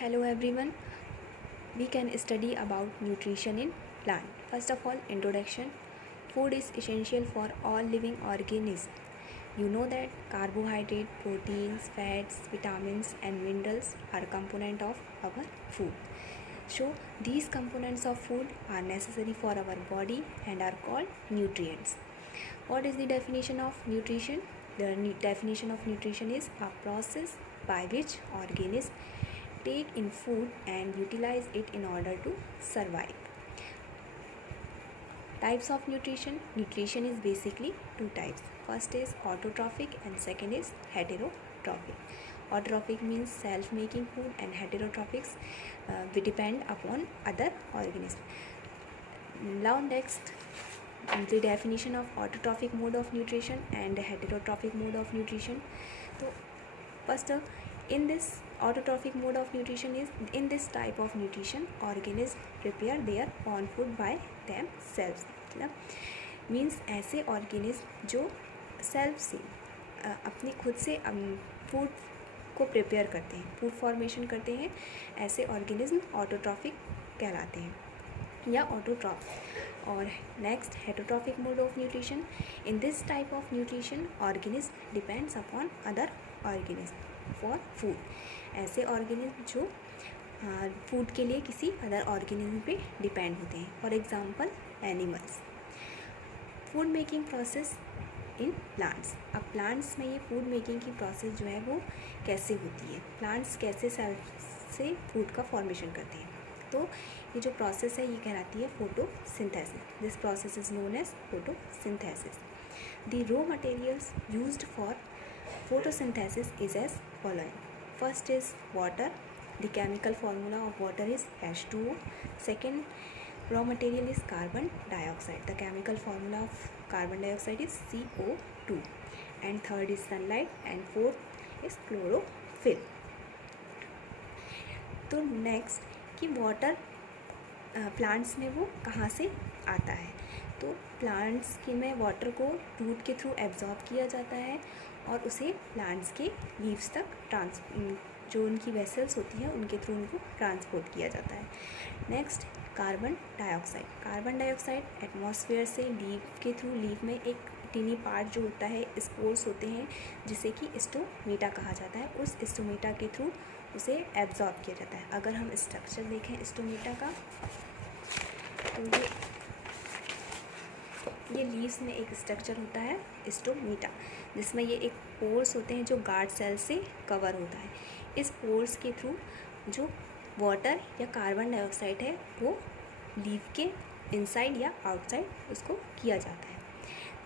Hello everyone. We can study about nutrition in plant. First of all, introduction. Food is essential for all living organisms. You know that carbohydrate, proteins, fats, vitamins and minerals are a component of our food. So these components of food are necessary for our body and are called nutrients. What is the definition of nutrition? The definition of nutrition is a process by which organisms take in food and utilize it in order to survive. Types of nutrition. Nutrition is basically two types. First is autotrophic and second is heterotrophic. Autotrophic means self-making food and heterotrophics we depend upon other organisms. Now next, the definition of autotrophic mode of nutrition and heterotrophic mode of nutrition. So first, in this autotrophic mode of nutrition is in this type of nutrition organisms prepare their own food by themselves. मतलब means ऐसे organism जो self से अपनी खुद से food को prepare करते हैं, फूड फॉर्मेशन करते हैं, ऐसे ऑर्गेनिज्म ऑटोट्रॉफिक कहलाते हैं या ऑटोट्रॉफ. और next, heterotrophic mode of nutrition. In this type of nutrition organism depends upon other organism for food. ऐसे ऑर्गेनिज्म जो फूड के लिए किसी अदर ऑर्गेनिज्म पे डिपेंड होते हैं. For example animals. Food making process in plants. अब प्लांट्स में ये फूड मेकिंग की प्रोसेस जो है वो कैसे होती है, प्लांट्स कैसे सेल से फूड का फॉर्मेशन करते हैं. तो ये जो प्रोसेस है ये कहलाती है photosynthesis. This process is known as photosynthesis. The raw materials used for photosynthesis is as following. First is water. The chemical formula of water is H2O. Second raw material is carbon dioxide. The chemical formula of carbon dioxide is CO2. And third is sunlight. And fourth is chlorophyll. तो next कि water plants में वो कहाँ से आता है. तो plants के में वाटर को रूट के थ्रू एब्जॉर्ब किया जाता है और उसे प्लांट्स के लीव्स तक जो उनकी वेसल्स होती हैं उनके थ्रू उनको ट्रांसपोर्ट किया जाता है. Next, carbon dioxide. Carbon dioxide atmosphere से लीव के थ्रू, लीव में एक टीनी पार्ट जो होता है, स्पोर्स होते हैं जिसे कि स्टोमेटा कहा जाता है, उस स्टोमेटा के थ्रू उसे एब्जॉर्ब किया जाता है. अगर हम स्ट्रक्चर देखें स्टोमेटा का तो ये लीव्स में एक स्ट्रक्चर होता है स्टोमेटा, जिसमें ये एक पोर्स होते हैं जो गार्ड सेल से कवर होता है. इस पोर्स के थ्रू जो वाटर या कार्बन डाइऑक्साइड है वो लीव के इनसाइड या आउटसाइड उसको किया जाता है.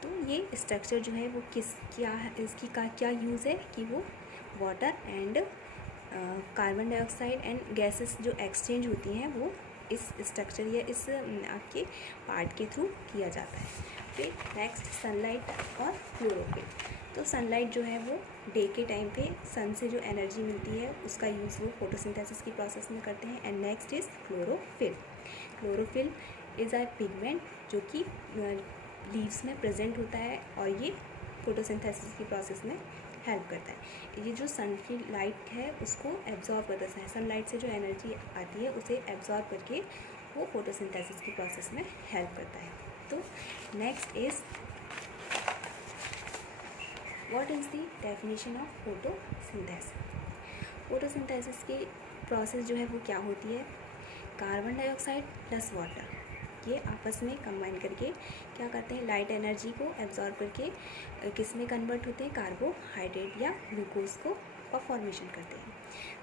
तो ये स्ट्रक्चर जो है वो क्या है, इसकी क्या यूज़ है कि वो water and carbon dioxide and gases जो एक्सचेंज होती हैं वो इस स्ट्रक्चर या इस आपके पार्ट के थ्रू किया जाता है. फिर नेक्स्ट, सनलाइट और क्लोरोफिल. तो सनलाइट जो है वो डे के टाइम पे सन से जो एनर्जी मिलती है उसका यूज़ वो फोटोसिंथेसिस की प्रोसेस में करते हैं. And next is chlorophyll. Chlorophyll is a pigment जो कि लीव्स में प्रेजेंट होता है और ये फोटोसिंथेसिस की प्रोसेस में हेल्प करता है. ये जो सन की लाइट है उसको एब्जॉर्ब करता है, सनलाइट से जो एनर्जी आती है उसे एब्जॉर्ब करके वो फोटोसिंथेसिस की प्रोसेस में हेल्प करता है. तो next is what is the definition of photosynthesis. Photosynthesis की प्रोसेस जो है वो क्या होती है, कार्बन डाइऑक्साइड प्लस वाटर ये आपस में कंबाइन करके क्या करते हैं, लाइट एनर्जी को एब्जॉर्ब करके किस में कन्वर्ट होते हैं, कार्बोहाइड्रेट या ग्लूकोज को फॉर्मेशन करते हैं.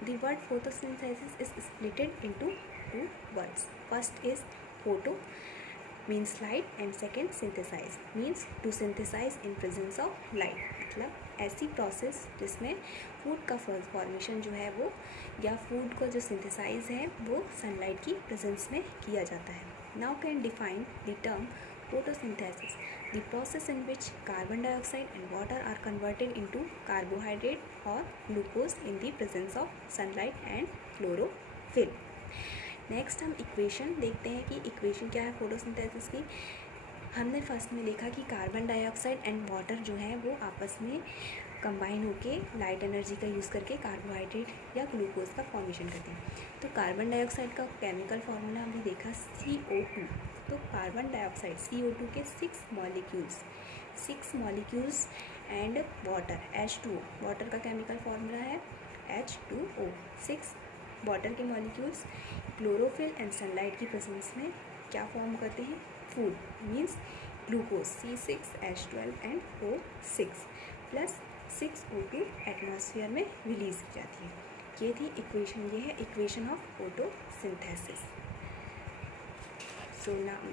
The word photosynthesis is splitted into two words. First is photo means light and second synthesize means to synthesize in presence of light. मतलब ऐसी प्रोसेस जिसमें फूड का फॉर्मेशन जो है वो या फूड को जो सिंथेसाइज है वो सनलाइट की प्रेजेंस में किया जाता है. Now can define the term photosynthesis, the process in which carbon dioxide and water are converted into carbohydrate or glucose in the presence of sunlight and chlorophyll. Next हम equation देखते हैं कि equation क्या है फोटोसिंथेसिस की. हमने first में देखा कि कार्बन डाइऑक्साइड एंड वाटर जो है वो आपस में कंबाइन होके लाइट एनर्जी का यूज़ करके कार्बोहाइड्रेट या ग्लूकोज का फॉर्मेशन करते हैं। तो कार्बन डाइऑक्साइड का केमिकल फार्मूला अभी देखा CO2। तो कार्बन डाइऑक्साइड CO2 के 6 molecules and water H2O। Water का केमिकल फार्मूला है H2O। 6 वाटर के मॉलिक्यूल्स क्लोरोफिल एंड सनलाइट की प्रेजेंस में क्या फॉर्म करते हैं, food means glucose C6H12 and O6 plus 6O2 atmosphere में रिलीज की जाती है। ये थी इक्वेशन, ये है equation of photosynthesis. So now